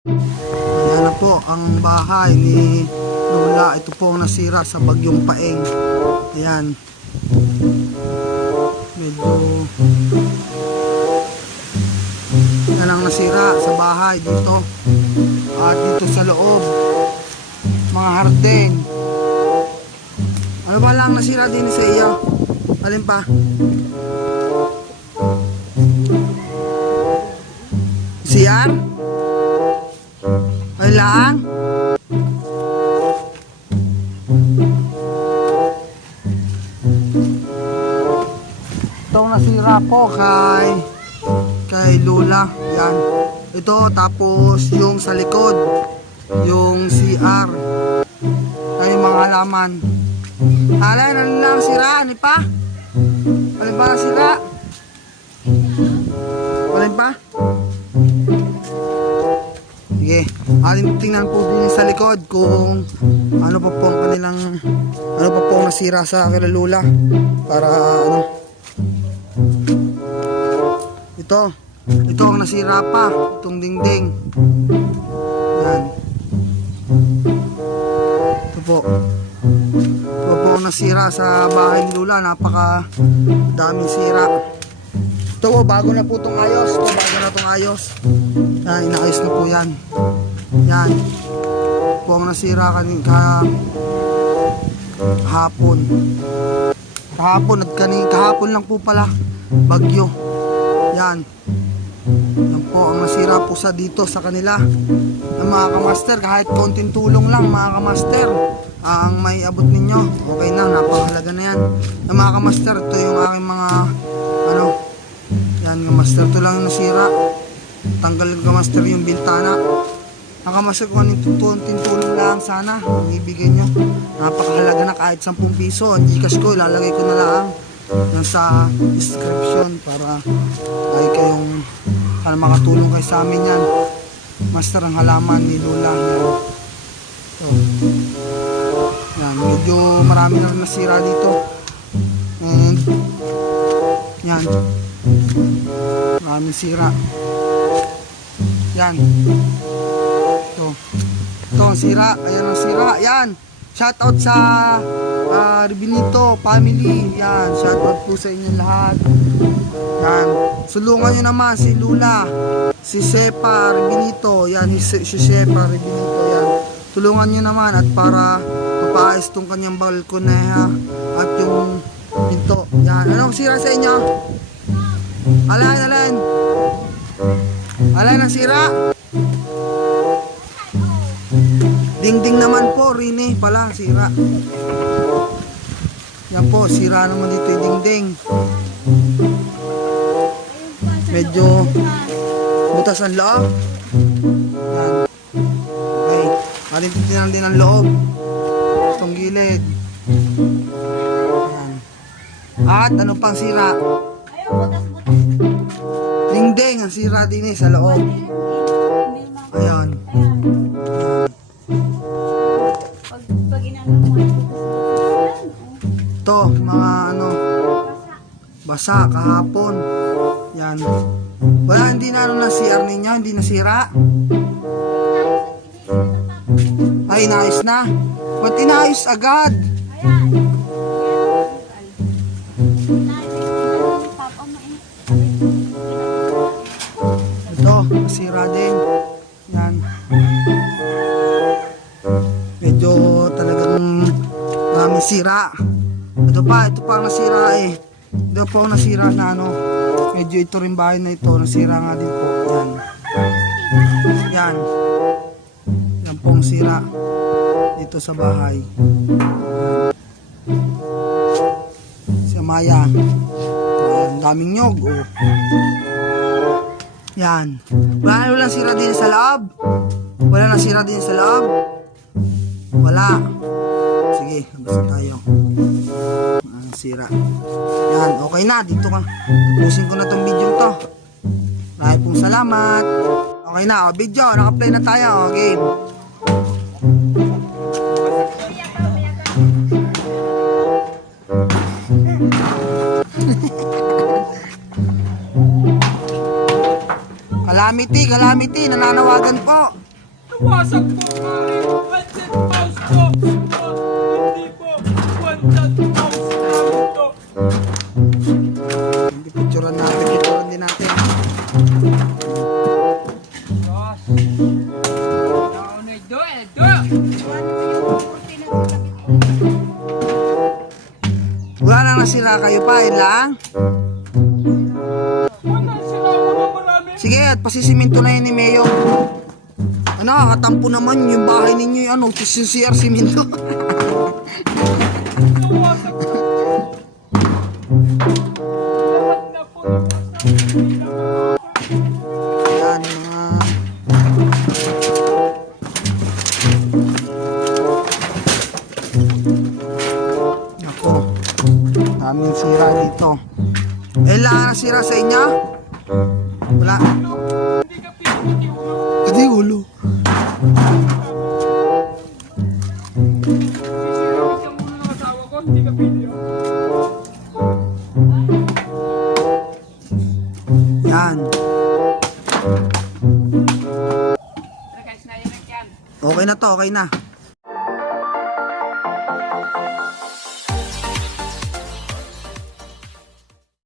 Ayan na po ang bahay ni Lola. Ito po ang nasira sa bagyong Paeng. Ayan. Medyo yan ang nasira sa bahay dito. At dito sa loob, mga hardin. Ano ba lang nasira din sa iyo? Alin pa? CR? Ay lang? Itong nasira po kay Lola. Yan. Ito, tapos yung sa likod, yung CR. Ay mga halaman. Alay, ano lang sira? Ano pa? Alin pa nasira? Alin pa? Sige, tingnan po din sa likod kung ano pa po ang kanilang, ano pa po ang nasira sa kila Lola. Para ano, ito ang nasira pa, itong dingding. Yan. Ito po ang nasira sa bahay ni Lola. Napaka daming sira. Ito po, bago na po itong ayos. Ito, bago na itong ayos. Yan, inaayos na po yan. Yan po ang nasira kahapon at kahapon lang po pala, bagyo. Yan po ang nasira po sa dito sa kanila ng mga kamaster. Kahit konting tulong lang mga kamaster ang may abot ninyo, okay na, napakahalaga na yan ng mga kamaster. Ito yung aking mga ano, yan kamaster, ito lang yung nasira. Tanggalin kamaster yung bintana. Nakamaster kung anong konting tulong lang sana ang ibigay nyo. Napakahalaga na, kahit 10 piso ang Gcash ko, ilalagay ko na lang sa description para ay kayong para makatulong kayo sa amin. Yan master, ang halaman ni Lola. Yan, medyo marami na rin nasira dito. And yan, maraming sira. Yan, ito ang sira. Ayan ang sira. Yan, shoutout sa Ribinito family. Yan, shoutout po sa inyo lahat. Yan, sulungan nyo naman si Lola, si Sepa Ribinito. Yan, si Sepa Ribinito. Yan, tulungan nyo naman at para mapaayos tong kanyang balkoneha at yung pinto. Yan, anong sira sa inyo? Alay ang sira. Dingding naman po, Rini pala, sira. Yan po, sira naman dito yung dingding. Medyo butas ang loob. Yan. Okay, matintinan din ang loob. Itong gilid. Yan. At ano pang sira? Dingding ang sira din sa loob. Ayan. Ito, mga ano, basa kahapon. Yan. Wala, hindi na ano na CR ninyo, hindi nasira. Ay, inaayos na. Ba't inaayos agad? Ito, nasira din. Yan. Medyo talagang maraming sira. Ito pa ang nasira eh. Ito po ang nasira na ano. Medyo ito rin bahay na ito, nasira nga din po. Yan. Yan. Yan po ang sira dito sa bahay. Si Amaya. Yan, daming nyog. Oh. Yan. Wala sira din sa loob. Wala nasira din sa loob. Wala. Sige, basta tayo. Sira. Yan, okay na. Dito ka. Tapusin ko na tong video to. Maraming pong salamat. Okay na, o video. Naka-play na tayo. O, game. Calamity, nananawagan po. Nawasak po ang aking wanted mouse ko. Hindi po wanted mouse namin to. Hindi picturean natin, picturean din natin. Gosh. Naunay do eh, do! Wala nang nasira kayo pa, yun lang. Wala sila mga marami. Sige, at pasisiminto na yun ni Mayo. Ano, katampo naman yung bahay ninyo yung ano, yung CR siminto. Nawasak po. Lahat na po nawasak. Yan, mga... Ako, daming sira dito. Eh, lang sira sa inyo? Wala. Hindi ka pinapati ulo. Pati ulo. Sisira ka muna ng asawa ko, hindi ka pinyo. Yan. Guys, na yan. Okay na to, okay na.